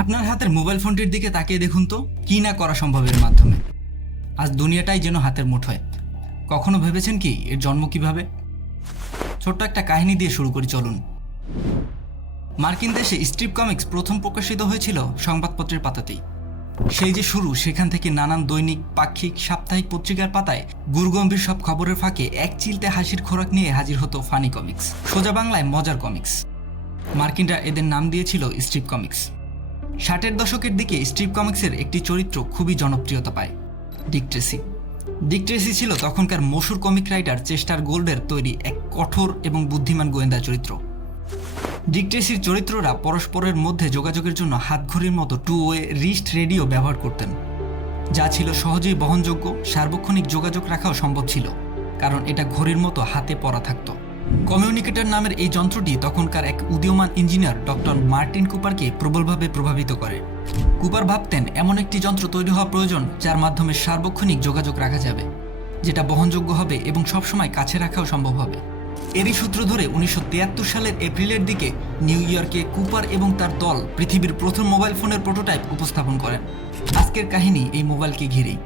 আপনার হাতের মোবাইল ফোনটির দিকে তাকিয়ে দেখুন তো কি না করা সম্ভব এর মাধ্যমে। আজ দুনিয়াটাই যেন হাতের মুঠোয়। কখনো ভেবেছেন কি এর জন্ম কিভাবে? ছোট্ট একটা কাহিনী দিয়ে শুরু করি চলুন। মার্কিন দেশে স্ট্রিপ কমিক্স প্রথম প্রকাশিত হয়েছিল সংবাদপত্রের পাতাতেই। সেই যে শুরু, সেখান থেকে নানান দৈনিক, পাক্ষিক, সাপ্তাহিক পত্রিকার পাতায় গুরুগম্ভীর সব খবরের ফাঁকে এক চিলতে হাসির খোরাক নিয়ে হাজির হতো ফানি কমিক্স, সোজা বাংলায় মজার কমিক্স। মার্কিনরা এদের নাম দিয়েছিল স্ট্রিপ কমিক্স। 60-এর দশকের দিকে স্ট্রিপ কমিক্সের একটি চরিত্র খুবই জনপ্রিয়তা পায়, ডিক ট্রেসি। ডিক ট্রেসি ছিল তখনকার মশুর কমিক রাইটার চেস্টার গোল্ডের তৈরি এক কঠোর এবং বুদ্ধিমান গোয়েন্দা চরিত্র। ডিক ট্রেসির চরিত্ররা পরস্পরের মধ্যে যোগাযোগের জন্য হাতঘড়ির মতো টু ওয়ে রিস্ট রেডিও ব্যবহার করতেন, যা ছিল সহজেই বহনযোগ্য। সার্বক্ষণিক যোগাযোগ রাখাও সম্ভব ছিল, কারণ এটা ঘড়ির মতো হাতে পরা থাকত। কমিউনিকেটর নামের এই যন্ত্রটি তখনকার এক উদীয়মান ইঞ্জিনিয়ার ডক্টর মার্টিন কুপারকে প্রবলভাবে প্রভাবিত করে। কুপার ভাবতেন এমন একটি যন্ত্র তৈরি হওয়া প্রয়োজন যার মাধ্যমে সার্বক্ষণিক যোগাযোগ রাখা যাবে, যেটা বহনযোগ্য হবে এবং সবসময় কাছে রাখাও সম্ভব হবে। এরই সূত্র ধরে 1973 সালের এপ্রিলের দিকে নিউ ইয়র্কে কুপার এবং তার দল পৃথিবীর প্রথম মোবাইল ফোনের প্রোটোটাইপ উপস্থাপন করেন। আজকের কাহিনী এই মোবাইলকে ঘিরেই।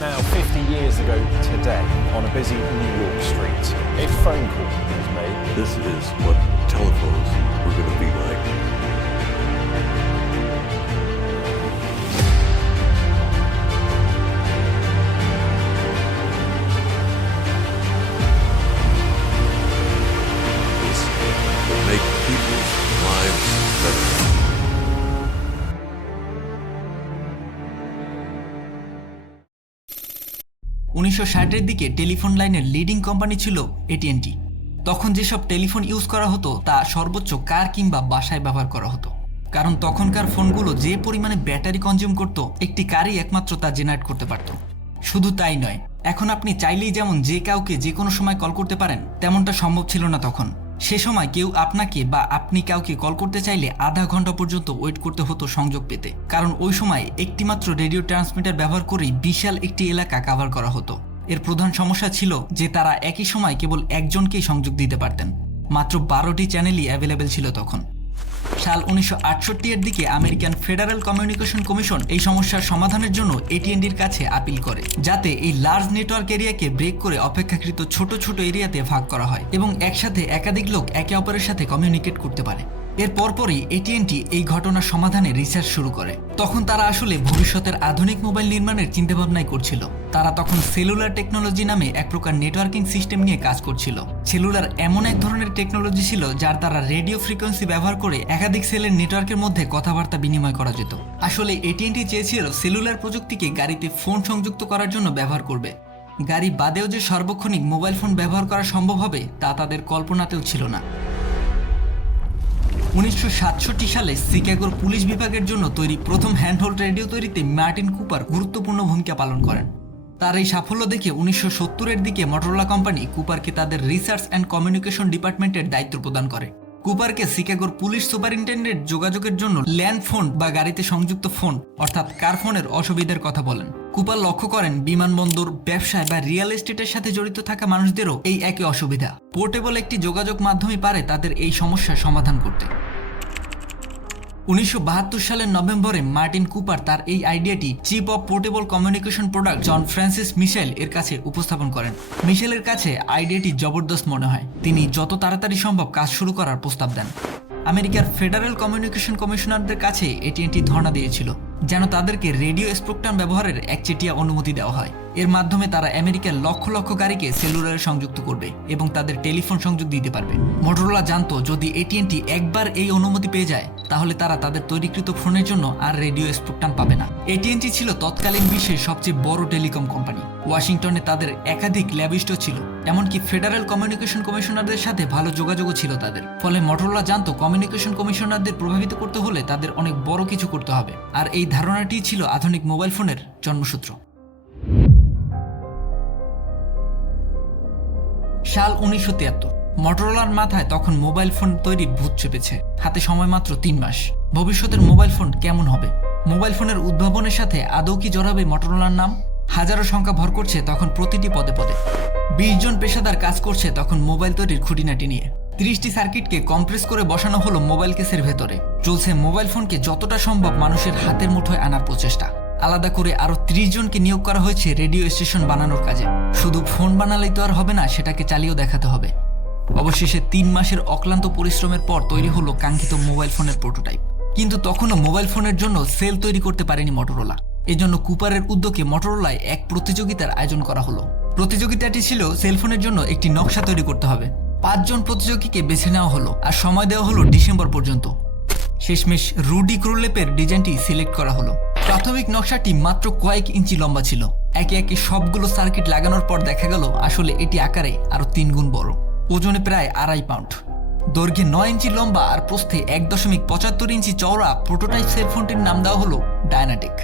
Now, 50 years ago today, on a busy New York street, a phone call was made. This is what telephones were going to be like. This will make people's lives better. 1960-এর দিকে telephone লাইনের leading company ছিল AT&T। তখন যেসব telephone use করা হতো তা সর্বোচ্চ কার কিংবা বাসায় ব্যবহার করা হতো, কারণ তখনকার ফোনগুলো যে পরিমাণে ব্যাটারি কনজিউম করত, একটি কারই একমাত্র তা জেনারেট করতে পারত। শুধু তাই নয়, এখন আপনি চাইলেই যেমন যে কাউকে যে কোনো সময় কল করতে পারেন, তেমনটা সম্ভব ছিল না তখন। সে সময় কেউ আপনাকে বা আপনি কাউকে কল করতে চাইলে আধা ঘন্টা পর্যন্ত ওয়েট করতে হতো সংযোগ পেতে, কারণ ওই সময় একটিমাত্র রেডিও ট্রান্সমিটার ব্যবহার করেই বিশাল একটি এলাকা কভার করা হতো। এর প্রধান সমস্যা ছিল যে তারা একই সময় কেবল একজনকেই সংযোগ দিতে পারতেন। মাত্র 12টি চ্যানেলই অ্যাভেলেবেল ছিল তখন। সাল 1968-এর দিকে আমেরিকান ফেডারেল কমিউনিকেশন কমিশন এই সমস্যার সমাধানের জন্য AT&Tর কাছে আপিল করে, যাতে এই লার্জ নেটওয়ার্ক এরিয়াকে ব্রেক করে অপেক্ষাকৃত ছোট ছোট এরিয়াতে ভাগ করা হয় এবং একসাথে একাধিক লোক একে অপরের সাথে কমিউনিকেট করতে পারে। এর পরপরই AT&T এই ঘটনার সমাধানে রিসার্চ শুরু করে। তখন তারা আসলে ভবিষ্যতের আধুনিক মোবাইল নির্মাণের চিন্তাভাবনাই করছিল। তারা তখন সেলুলার টেকনোলজি নামে এক প্রকার নেটওয়ার্কিং সিস্টেম নিয়ে কাজ করছিল। সেলুলার এমন এক ধরনের টেকনোলজি ছিল যার দ্বারা রেডিও ফ্রিকোয়েন্সি ব্যবহার করে একাধিক সেলের নেটওয়ার্কের মধ্যে কথাবার্তা বিনিময় করা যেত। আসলে AT&T চেয়েছিল সেলুলার প্রযুক্তিকে গাড়িতে ফোন সংযুক্ত করার জন্য ব্যবহার করবে। গাড়ি বাদেও যে সার্বক্ষণিক মোবাইল ফোন ব্যবহার করা সম্ভব হবে তা তাদের কল্পনাতেও ছিল না। 1967 সালে শিকাগোর পুলিশ বিভাগের জন্য তৈরি প্রথম হ্যান্ডহোল্ড রেডিও তৈরিতে মার্টিন কুপার গুরুত্বপূর্ণ ভূমিকা পালন করেন। তার এই সাফল্য দেখে 1970-এর দিকে মটোরোলা কোম্পানি কুপারকে তাদের রিসার্চ অ্যান্ড কমিউনিকেশন ডিপার্টমেন্টের দায়িত্ব প্রদান করে। কুপারকে শিকাগোর পুলিশ সুপারিনটেন্ডেন্ট যোগাযোগের জন্য ল্যান্ড ফোন বা গাড়িতে সংযুক্ত ফোন অর্থাৎ কার ফোনের অসুবিধার কথা বলেন। কুপার লক্ষ্য করেন বিমানবন্দর, ব্যবসায় বা রিয়েল এস্টেটের সাথে জড়িত থাকা মানুষদেরও এই একই অসুবিধা। পোর্টেবল একটি যোগাযোগ মাধ্যমই পারে তাদের এই সমস্যার সমাধান করতে। 1972 সালের নভেম্বরে মার্টিন কুপার তার এই আইডিয়াটি chief of portable communication product John Francis Mitchell এর কাছে উপস্থাপন করেন। মিশেলের কাছে আইডিয়াটি জবরদস্ত মনে হয়। তিনি যত তাড়াতাড়ি সম্ভব কাজ শুরু করার প্রস্তাব দেন। আমেরিকার ফেডারেল কমিউনিকেশন কমিশনারদের কাছে AT&T ধর্ণা দিয়েছিল যেন তাদেরকে রেডিও স্পেকট্রাম ব্যবহারের একচেটিয়া অনুমতি দেওয়া হয়। এর মাধ্যমে তারা আমেরিকার লক্ষ লক্ষ গাড়িকে সেলুলারে সংযুক্ত করবে এবং তাদের টেলিফোন সংযোগ দিতে পারবে। মটোরোলা জানতো যদি AT&T একবার এই অনুমতি পেয়ে যায় তাহলে তারা তাদের তৈরিকৃত ফোনের জন্য আর রেডিও স্পেকট্রাম পাবে না। AT&T ছিল তৎকালীন বিশ্বের সবচেয়ে বড় টেলিকম কোম্পানি। ওয়াশিংটনে তাদের একাধিক ল্যাবস্টও ছিল, এমনকি ফেডারেল কমিউনিকেশন কমিশনারদের সাথে ভালো যোগাযোগও ছিল তাদের। ফলে মটোরোলা জানতো কমিউনিকেশন কমিশনারদের প্রভাবিত করতে হলে তাদের অনেক বড় কিছু করতে হবে, আর এই ধারণাটি ছিল আধুনিক মোবাইল ফোনের জন্মসূত্র। সাল 1973। মটোরোলার মাথায় তখন মোবাইল ফোন তৈরির ভূত চেপেছে। হাতে সময় মাত্র 3 মাস। ভবিষ্যতের মোবাইল ফোন কেমন হবে? মোবাইল ফোনের উদ্ভাবনের সাথে আদৌ কি জড়াবে মটোরোলার নাম? হাজারো সংখ্যা ভর করছে তখন প্রতিটি পদে পদে। 20 জন পেশাদার কাজ করছে তখন মোবাইল তৈরির খুঁটিনাটি নিয়ে। 30টি সার্কিটকে কম্প্রেস করে বসানো হলো মোবাইল কেসের ভেতরে। চলছে মোবাইল ফোনকে যতটা সম্ভব মানুষের হাতের মুঠোয় আনার প্রচেষ্টা। আলাদা করে আরো 30 জনকে নিয়োগ করা হয়েছে রেডিও স্টেশন বানানোর কাজে। শুধু ফোন বানালেই তো আর হবে না, সেটাকে চালিয়েও দেখাতে হবে। অবশেষে 3 মাসের অক্লান্ত পরিশ্রমের পর তৈরি হলো কাঙ্ক্ষিত মোবাইল ফোনের প্রোটোটাইপ। কিন্তু তখনও মোবাইল ফোনের জন্য সেল তৈরি করতে পারেনি মটোরোলা। এজন্য কুপারের উদ্যোগে মটোরোলায় এক প্রতিযোগিতার আয়োজন করা হলো। প্রতিযোগিতাটি ছিল সেলফোনের জন্য একটি নকশা তৈরি করতে হবে। 5 জন প্রতিযোগীকে বেছে নেওয়া হলো আর সময় দেওয়া হলো ডিসেম্বর পর্যন্ত। শেষমেশ রুডি ক্রোলেপের ডিজাইনটি সিলেক্ট করা হলো। প্রাথমিক নকশাটি মাত্র কয়েক ইঞ্চি লম্বা ছিল। একে একে সবগুলো সার্কিট লাগানোর পর দেখা গেল আসলে এটি আকারে আরো 3 গুণ বড়, ওজনে প্রায় 2.5 পাউন্ড, দৈর্ঘ্যে 9 ইঞ্চি লম্বা আর প্রস্থে 1.75 ইঞ্চি চওড়া প্রোটোটাইপ সেলফোনটির নাম দেওয়া হলো ডায়নাটিক।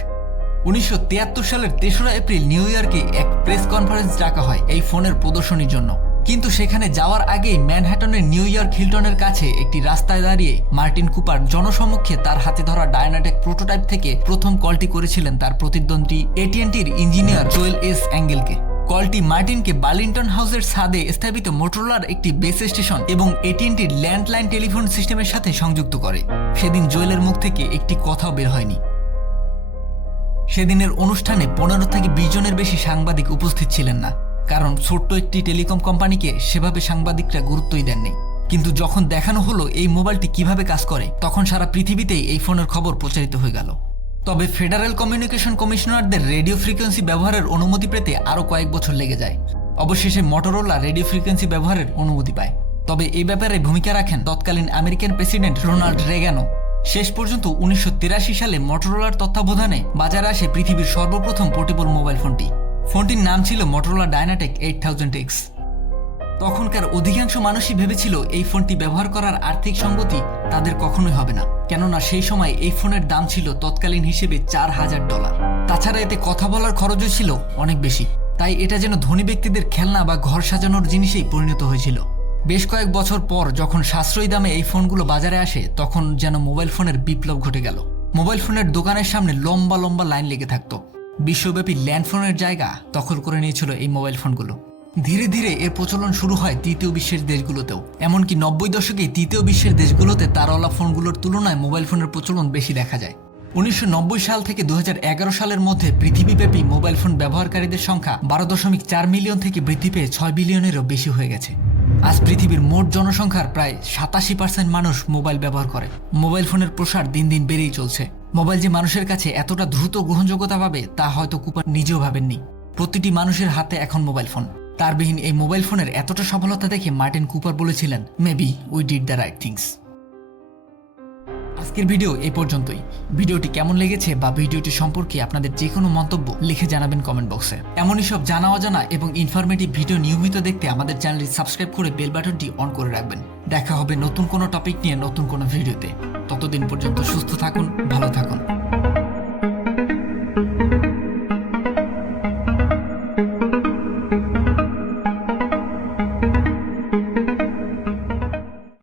1973 সালের 3রা এপ্রিল নিউ ইয়র্কে এক প্রেস কনফারেন্স ডাকা হয় এই ফোনের প্রদর্শনীর জন্য। কিন্তু সেখানে যাওয়ার আগেই ম্যানহাটনের নিউ ইয়র্ক হিলটনের কাছে একটি রাস্তায় দাঁড়িয়ে মার্টিন কুপার জনসমক্ষে তার হাতে ধরা ডায়নাটিক প্রোটোটাইপ থেকে প্রথম কলটি করেছিলেন তার প্রতিদ্বন্দ্বী এটিএনটির ইঞ্জিনিয়ার জোয়েল এস অ্যাঙ্গেলকে। কলটি মার্টিনকে বার্লিংটন হাউসের ছাদে স্থাপিত মোটরোলার একটি বেস স্টেশন এবং এটিএনটির ল্যান্ডলাইন টেলিফোন সিস্টেমের সাথে সংযুক্ত করে। সেদিন জোয়েলের মুখ থেকে একটি কথাও বের হয়নি। সেদিনের অনুষ্ঠানে 15 থেকে 20 জনের বেশি সাংবাদিক উপস্থিত ছিলেন না, কারণ ছোট্ট একটি টেলিকম কোম্পানিকে সেভাবে সাংবাদিকরা গুরুত্বই দেননি। কিন্তু যখন দেখানো হলো এই মোবাইলটি কিভাবে কাজ করে, তখন সারা পৃথিবীতেই এই ফোনের খবর প্রচারিত হয়ে গেল। তবে ফেডারেল কমিউনিকেশন কমিশনারদের রেডিও ফ্রিকোয়েন্সি ব্যবহারের অনুমতি পেতে আরও কয়েক বছর লেগে যায়। অবশেষে মটোরোলা রেডিও ফ্রিকোয়েন্সি ব্যবহারের অনুমতি পায়। তবে এই ব্যাপারে ভূমিকা রাখেন তৎকালীন আমেরিকান প্রেসিডেন্ট রোনাল্ড রেগানও। শেষ পর্যন্ত 1983 সালে মটোরোলার তত্ত্বাবধানে বাজারে আসে পৃথিবীর সর্বপ্রথম পোর্টেবল মোবাইল ফোনটি। ফোনটির নাম ছিল মটোরোলা ডায়নাটিক 8000X। তখনকার অধিকাংশ মানুষই ভেবেছিল এই ফোনটি ব্যবহার করার আর্থিক সঙ্গতি তাদের কখনোই হবে না, কেননা সেই সময় এই ফোনের দাম ছিল তৎকালীন হিসেবে $4000। তাছাড়া এতে কথা বলার খরচও ছিল অনেক বেশি, তাই এটা যেন ধনী ব্যক্তিদের খেলনা বা ঘর সাজানোর জিনিসেই পরিণত হয়েছিল। বেশ কয়েক বছর পর যখন সাশ্রয়ী দামে এই ফোনগুলো বাজারে আসে, তখন যেন মোবাইল ফোনের বিপ্লব ঘটে গেল। মোবাইল ফোনের দোকানের সামনে লম্বা লম্বা লাইন লেগে থাকতো। বিশ্বব্যাপী ল্যান্ডফোনের জায়গা দখল করে নিয়েছিল এই মোবাইল ফোনগুলো। ধীরে ধীরে এর প্রচলন শুরু হয় তৃতীয় বিশ্বের দেশগুলোতেও। এমনকি 90 দশকে তৃতীয় বিশ্বের দেশগুলোতে তারওয়ালা ফোনগুলোর তুলনায় মোবাইল ফোনের প্রচলন বেশি দেখা যায়। 1990 সাল থেকে 2011 সালের মধ্যে পৃথিবীব্যাপী মোবাইল ফোন ব্যবহারকারীদের সংখ্যা 12.4 মিলিয়ন থেকে বৃদ্ধি পেয়ে 6 বিলিয়নেরও বেশি হয়ে গেছে। আজ পৃথিবীর মোট জনসংখ্যার প্রায় 87% মানুষ মোবাইল ব্যবহার করে। মোবাইল ফোনের প্রসার দিন দিন বেড়েই চলছে। মোবাইল যে মানুষের কাছে এতটা দ্রুত গ্রহণযোগ্যতা পাবে তা হয়তো কুপার নিজেও ভাবেননি। প্রতিটি মানুষের হাতে এখন মোবাইল ফোন। তারবিহীন এই মোবাইল ফোনের এতটা সফলতা দেখে মার্টিন কুপার বলেছিলেন, maybe we did the right things. আজকের ভিডিও এই পর্যন্তই। ভিডিওটি কেমন লেগেছে বা ভিডিওটি সম্পর্কে আপনাদের যে কোনো মন্তব্য লিখে জানাবেন কমেন্ট বক্সে। এমনই সব জানা অজানা এবং ইনফরমেটিভ ভিডিও নিয়মিত দেখতে আমাদের চ্যানেলটি সাবস্ক্রাইব করে বেল বাটনটি অন করে রাখবেন। দেখা হবে নতুন কোনো টপিক নিয়ে নতুন কোনো ভিডিওতে। ততদিন পর্যন্ত সুস্থ থাকুন, ভালো থাকুন।